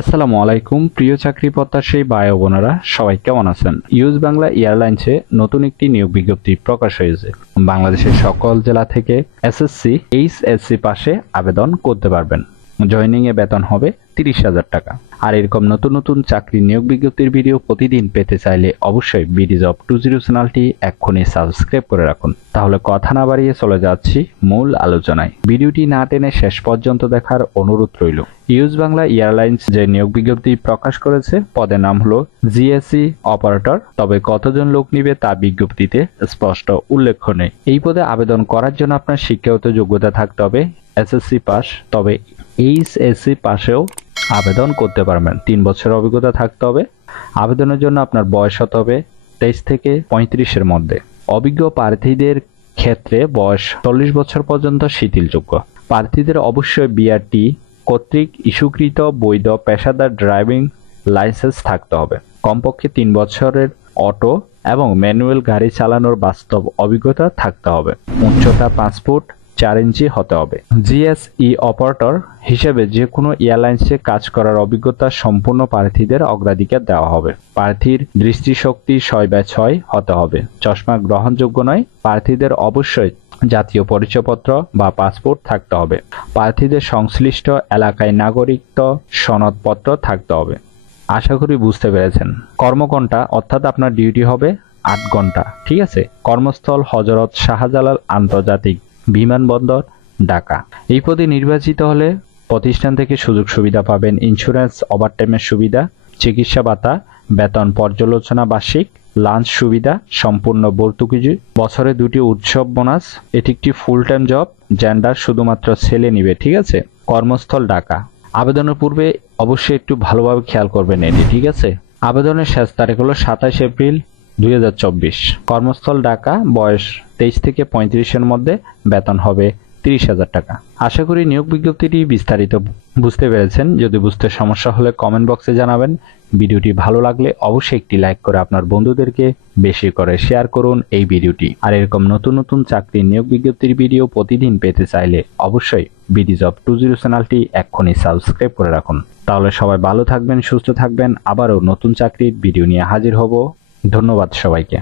আসসালামু আলাইকুম প্রিয় চাকরি প্রত্যাশী ভাই ও বোনেরা, সবাই কেমন আছেন? ইউজ বাংলা এয়ারলাইন্সে নতুন একটি নিয়োগ বিজ্ঞপ্তি প্রকাশ হয়েছে। বাংলাদেশের সকল জেলা থেকে এসএসসি, এইচএসসি পাশে আবেদন করতে পারবেন। জয়নিং এ বেতন হবে 30,000 টাকা। আর এরকম নতুন নতুন চাকরি নিয়োগ বিজ্ঞপ্তির ভিডিও প্রতিদিন পেতে চাইলে অবশ্যই বিডি জব 20 চ্যানেলটি এক্ষুনি সাবস্ক্রাইব করে রাখুন। তাহলে কথা না বাড়িয়ে চলে যাচ্ছি মূল আলোচনায়। ভিডিওটি না টেনে শেষ পর্যন্ত দেখার অনুরোধ রইল। ইউজ বাংলা এয়ারলাইন্স যে নিয়োগ বিজ্ঞপ্তি প্রকাশ করেছে, পদের নাম হলো জিএসই অপারেটর। তবে কতজন লোক নিবে তা বিজ্ঞপ্তিতে স্পষ্ট উল্লেখ নেই। এই পদে আবেদন করার জন্য আপনার শিক্ষাগত যোগ্যতা থাকতে হবে এসএসসি পাস। তবে এইচএসসি পাশেও আবেদন করতে পারবেন। 3 বছরের অভিজ্ঞতা থাকতে হবে। আবেদনের জন্য আপনার বয়স হতে হবে 23 থেকে 35-এর মধ্যে। অভিজ্ঞ প্রার্থীদের ক্ষেত্রে বয়স 40 বছর পর্যন্ত শিথিলযোগ্য। প্রার্থীদের অবশ্যই বিআরটি কর্তৃক ইস্যুকৃত বৈধ পেশাদার ড্রাইভিং লাইসেন্স থাকতে হবে। কমপক্ষে 3 বছরের অটো এবং ম্যানুয়াল গাড়ি চালানোর বাস্তব অভিজ্ঞতা থাকতে হবে। উচ্চতা 5 ফুট 4 ইঞ্চি হতে হবে। জিএসই অপারেটর হিসেবে যে কোনো এয়ারলাইন্সে কাজ করার অভিজ্ঞতা সম্পূর্ণ প্রার্থীদের অগ্রাধিকার দেওয়া হবে। প্রার্থীর দৃষ্টিশক্তি 6/6 হতে হবে। চশমা গ্রহণযোগ্য নয়। প্রার্থীদের অবশ্যই জাতীয় পরিচয়পত্র বা পাসপোর্ট থাকতে হবে। প্রার্থীদের সংশ্লিষ্ট এলাকায় নাগরিকত্ব সনদপত্র থাকতে হবে। আশা করি বুঝতে পেরেছেন। কর্মঘণ্টা অর্থাৎ আপনার ডিউটি হবে 8 ঘন্টা। ঠিক আছে। কর্মস্থল হযরত শাহজালাল আন্তর্জাতিক বিমানবন্দর, ঢাকা। এই পদে নির্বাচিত হলে প্রতিষ্ঠান থেকে সুযোগ সুবিধা পাবেন। ইন্স্যুরেন্স, ওভারটাইমের সুবিধা, চিকিৎসা ভাতা, বেতন পর্যালোচনা বার্ষিক, লাঞ্চ সুবিধা, সম্পূর্ণ ভর্তুকি, বছরে 2টি উৎসব বোনাস। এটি একটি ফুল টাইম জব। জেন্ডার শুধুমাত্র ছেলে নিবে। ঠিক আছে। কর্মস্থল ঢাকা। আবেদনের পূর্বে অবশ্যই একটু ভালোভাবে খেয়াল করবেন এটি। ঠিক আছে। আবেদনের শেষ তারিখ হলো 27 এপ্রিল 2024। কর্মস্থল ঢাকা। বয়স 23 থেকে 35-এর মধ্যে। বেতন হবে 30,000 টাকা। আশা করি নিয়োগ বিজ্ঞপ্তিটি বিস্তারিত বুঝতে পেরেছেন। যদি বুঝতে সমস্যা হলে কমেন্ট বক্সে জানাবেন। ভিডিওটি ভালো লাগলে অবশ্যই একটি লাইক করে আপনার বন্ধুদেরকে বেশি করে শেয়ার করুন এই ভিডিওটি। আর এরকম নতুন নতুন চাকরি নিয়োগ বিজ্ঞপ্তির ভিডিও প্রতিদিন পেতে চাইলে অবশ্যই বিডি জব 20 চ্যানেলটি এক্ষুনি সাবস্ক্রাইব করে রাখুন। তাহলে সবাই ভালো থাকবেন, সুস্থ থাকবেন। আবারও নতুন চাকরির ভিডিও নিয়ে হাজির হব। ধন্যবাদ সবাইকে।